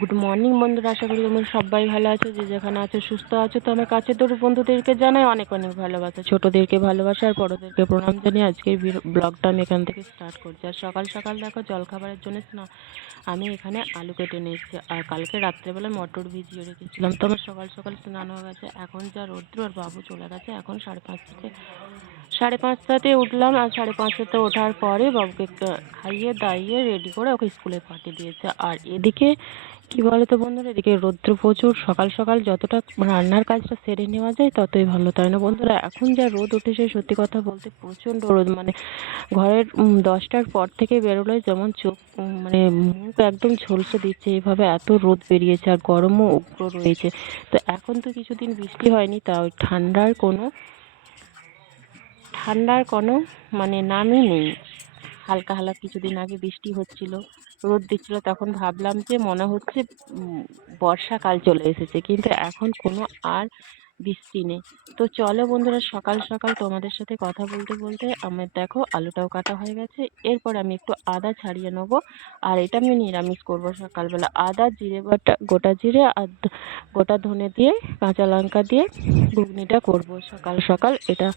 Good morning বন্ধুরা। আশা করি তোমরা সবাই ভালো আছো, যে যেখানে আছো, সুস্থ আছো। তো আমার কাছের দূর বন্ধুদেরকে জানাই অনেক অনেক ভালোবাসা। ছোটদেরকে ভালোবাসা আর বড়োদেরকে প্রণাম জানিয়ে আজকের ব্লগটা আমি এখান থেকে স্টার্ট করছি। আর সকাল সকাল দেখো, জলখাবারের জন্য স্না- আমি এখানে আলু কেটে নিয়ে এসেছি আর কালকে রাত্রেবেলা মটর ভিজিয়ে রেখেছিলাম। তো আমার সকাল সকাল স্নান হয়ে গেছে। এখন যা রৌদ্র আর বাবু চলে গেছে, এখন সাড়ে পাঁচটাতে সাড়ে পাঁচটাতে উঠলাম আর সাড়ে পাঁচটাতে ওঠার পরে বাবুকে খাইয়ে দাইয়ে রেডি করে ওকে স্কুলে পাঠিয়ে দিয়েছে। আর এদিকে কি বলতো বন্ধুরা, এদিকে রৌদ্র প্রচুর। সকাল সকাল যতটা রান্নার কাজটা সেরে নেওয়া যায়, ততই ভালো। তাই না বন্ধুরা? এখন যা রোদ উঠেছে, সত্যি কথা বলতে প্রচণ্ড রোদ। মানে ঘরের দশটার পর থেকে বেরোলে যেমন চোখ মানে মুখ একদম ঝলসে দিচ্ছে। এইভাবে এত রোদ বেরিয়েছে আর গরমও উগ্র রয়েছে। তো এখন তো কিছুদিন বৃষ্টি হয়নি, তা ওই ঠান্ডার কোনো ঠান্ডার কোনো মানে নামই নেই। হালকা হালকা কিছুদিন আগে বৃষ্টি হচ্ছিল, রোদ দিচ্ছিল, তখন ভাবলাম যে মনে হচ্ছে বর্ষাকাল চলে এসেছে। কিন্তু এখন কোনো আর নেই তো চলো বন্ধুরা, সকাল সকাল তোমাদের সাথে কথা বলতে বলতে আমার দেখো আলুটাও কাটা হয়ে গেছে। এরপর আমি একটু আদা ছাড়িয়ে নেব। আর এটা আমি নিরামিষ করব সকালবেলা। আদা, জিরে, বাটা, গোটা জিরে আর গোটা ধনে দিয়ে, কাঁচা লঙ্কা দিয়ে ঘুগনিটা করব সকাল সকাল। এটা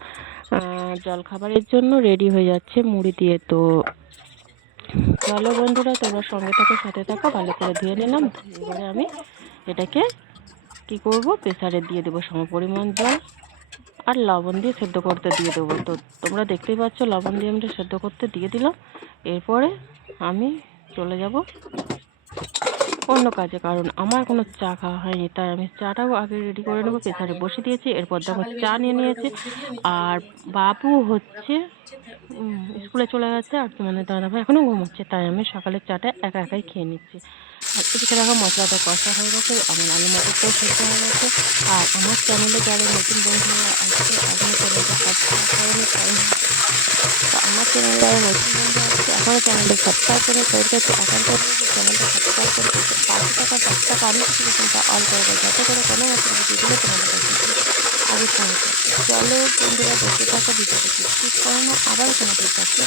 জলখাবারের জন্য রেডি হয়ে যাচ্ছে মুড়ি দিয়ে। তো চলো বন্ধুরা, তোমরা সঙ্গে থাকো, সাথে থাকো, ভালো করে ধুয়ে নিলাম। এবারে আমি এটাকে কি করব? প্রেসারে দিয়ে দেবো সমপরিমাণ জল আর লবণ দিয়ে সেদ্ধ করতে দিয়ে দেবো। তো তোমরা দেখতেই পাচ্ছ লবণ দিয়ে আমি সেদ্ধ করতে দিয়ে দিলাম। এরপরে আমি চলে যাব অন্য কাজে, কারণ আমার কোনো চা খাওয়া হয়নি, তাই আমি চাটাও আগে রেডি করে নেব প্রেসারে বসে দিয়েছি, এরপর দেখো চা নিয়ে নিয়েছে, আর বাবু হচ্ছে স্কুলে চলে গেছে, আর কি মানে দাদা ভাই এখনও ঘুমোচ্ছে, তাই আমি সকালের চাটা একা একাই খেয়ে নিচ্ছি। আর এদিকে দেখো মশলাটা কষা হয়ে গেছে, আমার আলু মটরটাও সেদ্ধ হয়ে গেছে, আর আমার চ্যানেলে যারা নতুন বন্ধুরা আছে এখনও চ্যানেলটা সাবস্ক্রাইব করেনি কারণ আমার চ্যানেলে যারা নতুন বন্ধু আছে এখনও চ্যানেলটা সাবস্ক্রাইব করে করে গেছে এখন তো চ্যানেলটা সাবস্ক্রাইব করে পাঁচশো টাকা, দশ টাকা আমি কিছু কিন্তু অল করে যাতে করে কোনো রকম ভিডিও তোমাদের আগে পৌঁছে চলো বন্ধুরা দেখতে থাকো ভিডিওটা স্কিপ করো না, আবার তোমাদের কাছে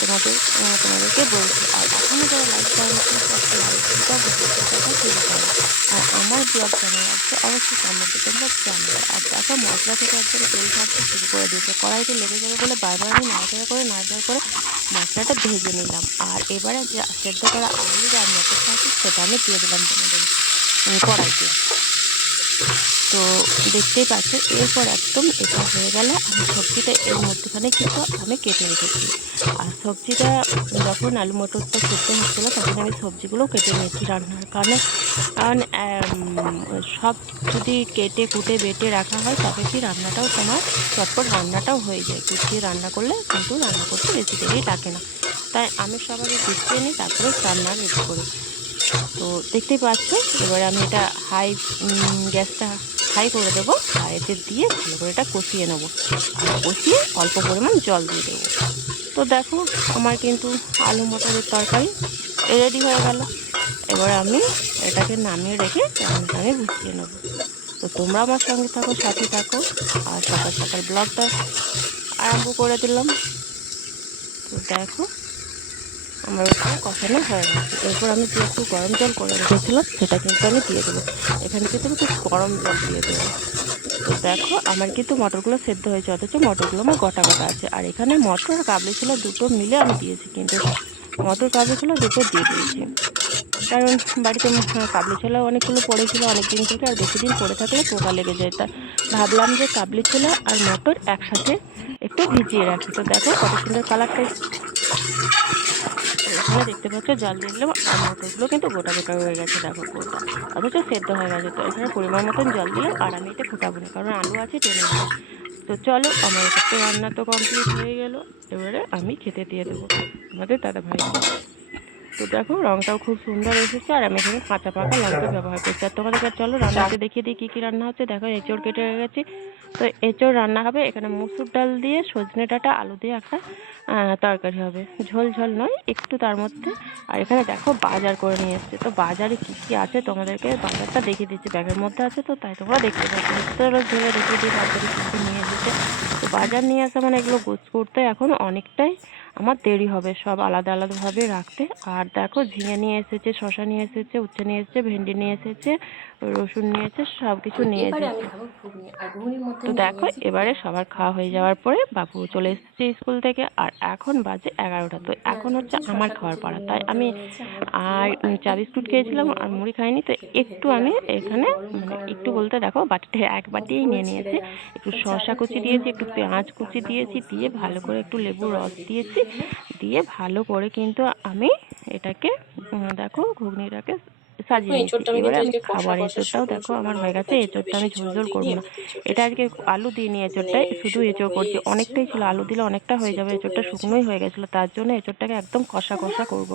তোমাদের তোমাদেরকে বলছি। আর এখনও যারা লাইক করেনি প্লিজ একটা লাইক দিতে দেখা শুরু করো আর আমার ব্লগ চ্যানেল আছে, অবশ্যই দিকে তোমরা চ্যানেল আর দেখো, মশলা থেকে একদম তেল ছাড়তে শুরু করে দিয়েছে। কড়াইতে লেগে যাবে বলে বারবার আমি নাড়াচাড়া করে নাড়াচাড়া করে মশলাটা ভেজে নিলাম। আর এবারে যে সেদ্ধ করা আলু আর মটর সেটা আমি দিয়ে দিলাম তোমাদের কড়াইতে। তো দেখতেই পাচ্ছ, এরপর একদম এটা হয়ে গেলে। আমি সবজিটা এর মধ্যেখানে কিন্তু আমি কেটে রেখেছি। আর সবজিটা যখন আলু মটরটা সেদ্ধ হচ্ছিল, তখন আমি সবজিগুলো কেটে নিয়েছি রান্নার কারণে। কারণ সব যদি কেটে কুটে বেটে রাখা হয় তবে কি রান্নাটাও তোমার চটপট রান্নাটাও হয়ে যায়। গুছিয়ে রান্না করলে কিন্তু রান্না করতে বেশি দেরি লাগে না। তাই আমি সবাইকে গুছিয়ে নিই, তারপরে রান্না রেডি করি। তো দেখতেই পাচ্ছ, এবারে আমি এটা হাই গ্যাসটা হাই করে দেবো আর দিয়ে ভালো করে এটা কষিয়ে নেব। আর কষিয়ে অল্প পরিমাণ জল দিয়ে দেবো। তো দেখো, আমার কিন্তু আলু মটরের তরকারি রেডি হয়ে গেল। এবার আমি এটাকে নামিয়ে রেখে রান্নাটা আমি গুছিয়ে নেব। তো তোমরা আমার সঙ্গে থাকো, সাথে থাকো। আর সকাল সকাল ব্লগটা আরম্ভ করে দিলাম। তো দেখো আমার ওখানে কষানো হয়ে এরপর আমি যে একটু গরম জল করে রেখেছিলাম, সেটা কিন্তু আমি দিয়ে দেবো। এখানে কিন্তু আমি একটু গরম জল দিয়ে দেবো। তো দেখো, আমার কিন্তু মটরগুলো সেদ্ধ হয়েছে, অথচ মটরগুলো আমার গোটা গোটা আছে। আর এখানে মটর আর কাবলি ছোলা দুটো মিলে আমি দিয়েছি, কিন্তু মটর কাবলি ছোলা দুটো দিয়ে দিয়েছি। কারণ বাড়িতে কাবলি ছোলা অনেকগুলো পড়েছিল অনেক দিন থেকে, আর বেশি দিন পড়ে থাকলে পোকা লেগে যায়। তা ভাবলাম যে কাবলি ছোলা আর মটর একসাথে একটু ভিজিয়ে রাখি। তো দেখো কত সুন্দর কালারটা এখানে দেখতে পাচ্ছ জল দিয়ে দিলাম। আর মটরগুলো কিন্তু গোটা গোটা হয়ে গেছে দেখো গোটা। অথচ সেদ্ধ হয়ে গেছে। তো এখানে পরিমাণ মতন জল দিলাম আর আমি এটা ফোটাবো না কারণ আলু আছে টেনে তো চলো আমার তো রান্না তো কমপ্লিট হয়ে গেল। এবারে আমি খেতে দিয়ে দেবো। আমাদের দাদা ভাই। তো দেখো রংটাও খুব সুন্দর এসেছে আর আমি এখানে কাঁচা পাকা লঙ্কা ব্যবহার করছি। আর তোমাদের কাছে চলো রান্নাতে দেখিয়ে দিই কী কী রান্না হচ্ছে। দেখো এঁচড় কেটে হয়ে গেছে তো এঁচোড় রান্না হবে। এখানে মুসুর ডাল দিয়ে, সজনে ডাঁটা, আলু দিয়ে একটা তরকারি হবে। ঝোল ঝোল নয়, একটু তার মধ্যে। আর এখানে দেখো বাজার করে নিয়ে এসছে। তো বাজারে কী কী আছে তোমাদেরকে বাজারটা দেখিয়ে দিচ্ছি। ব্যাগের মধ্যে আছে তো, তাই তোমরা দেখতে পাচ্ছ। ধরে রেখে দিয়ে বাজারে কি নিয়ে এসেছে। তো বাজার নিয়ে আসা মানে এগুলো গোছ করতে এখন অনেকটাই আমার দেরি হবে সব আলাদা আলাদাভাবে রাখতে। আর দেখো ঝিঙে নিয়ে এসেছে শশা নিয়ে এসেছে উচ্ছে নিয়ে এসেছে ভেন্ডি নিয়ে এসেছে রসুন নিয়ে এসেছে সব কিছু নিয়ে এসেছে। তো দেখো এবারে সবার খাওয়া হয়ে যাওয়ার পরে বাবু চলে এসেছে স্কুল থেকে আর এখন বাজে এগারোটা। তো এখন হচ্ছে আমার খাওয়ার পাড়া তাই আমি আর চা বিস্কুট খেয়েছিলাম আর মুড়ি খাইনি তো একটু আমি এখানে মানে একটু বলতে দেখো বাটিতে এক বাটিই নিয়ে নিয়েছি একটু শসা কুচি দিয়েছি একটু পেঁয়াজ কুচি দিয়েছি দিয়ে ভালো করে একটু লেবুর রস দিয়েছি দিয়ে ভালো করে কিন্তু আমি এটাকে দেখো ঘুগনিটাকে সাজিয়ে নিয়েছি এবারে আমি খাবার এঁচোড়টাও দেখো আমার হয়ে গেছে এঁচোড়টা আমি করব না। এটা আজকে আলু দিয়ে নিয়ে শুধু এঁচোড় করছি। অনেকটাই ছিল আলু দিলে অনেকটা হয়ে যাবে এঁচোড়টা শুকনোই হয়ে গেছিল তার জন্য এঁচোড়টাকে একদম কষা কষা করব।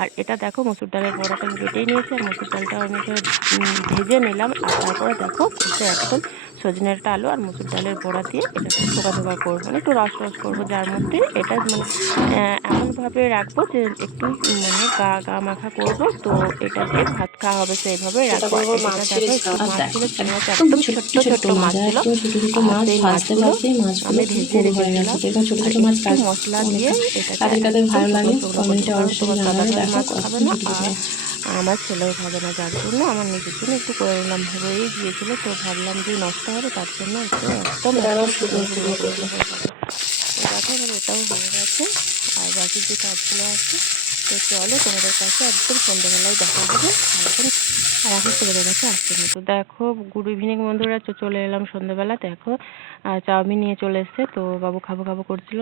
আর এটা দেখো মসুর ডালের বড়াটা আমি কেটেই নিয়েছি আর মসুর ডালটা আমি ভেজে নিলাম। আর তারপরে দেখো একদম সজনের আলু আর মসুর ডালের বড়া দিয়ে এটাকে থোকা থোকা করব। মানে একটু রস রস করব যার মধ্যে এটা মানে এমনভাবে রাখব যে একটু মানে গা গা মাখা করব তো এটা দিয়ে ভাত খাওয়া হবে সেইভাবে রাখব। মাছ ছাড়া। মাছ ছিল। মাছ ছোট্ট ছোট্ট ছিল আমি ভেজে রেখেছিলাম। মশলা দিয়ে এটাকে ভালো লাগে। মাছ খাবে না? আর আমার ছেলেও খাবে না যার জন্য আমার নিজের জন্য একটু করে নিলাম। ভেবেই গিয়েছিল তো ভাবলাম যে নষ্ট হবে তার জন্য একটু একদম যাবে দেখো এবার এটাও হয়ে গেছে আর বাকি যে কাজগুলো আছে তো চলো তোমাদের কাছে একদম সন্ধ্যেবেলায় দেখা হবে। আর এখন আর এখন তোমাদের কাছে আসতে হবে তো দেখো গুড ইভিনিং বন্ধুরা তো চলে এলাম সন্ধ্যাবেলা। দেখো চাউমিন নিয়ে চলে এসছে। তো বাবু খাব খাব করছিল।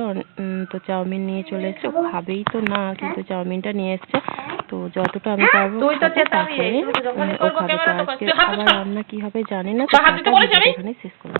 তো চাউমিন নিয়ে চলে এসছে। খাবেই তো না কিন্তু চাউমিনটা নিয়ে এসছে। তো যতটা আমি পারব তারপরে ও খাবে। তো আজকে আবার রান্না কি হবে জানি না। তো এখানে শেষ করলাম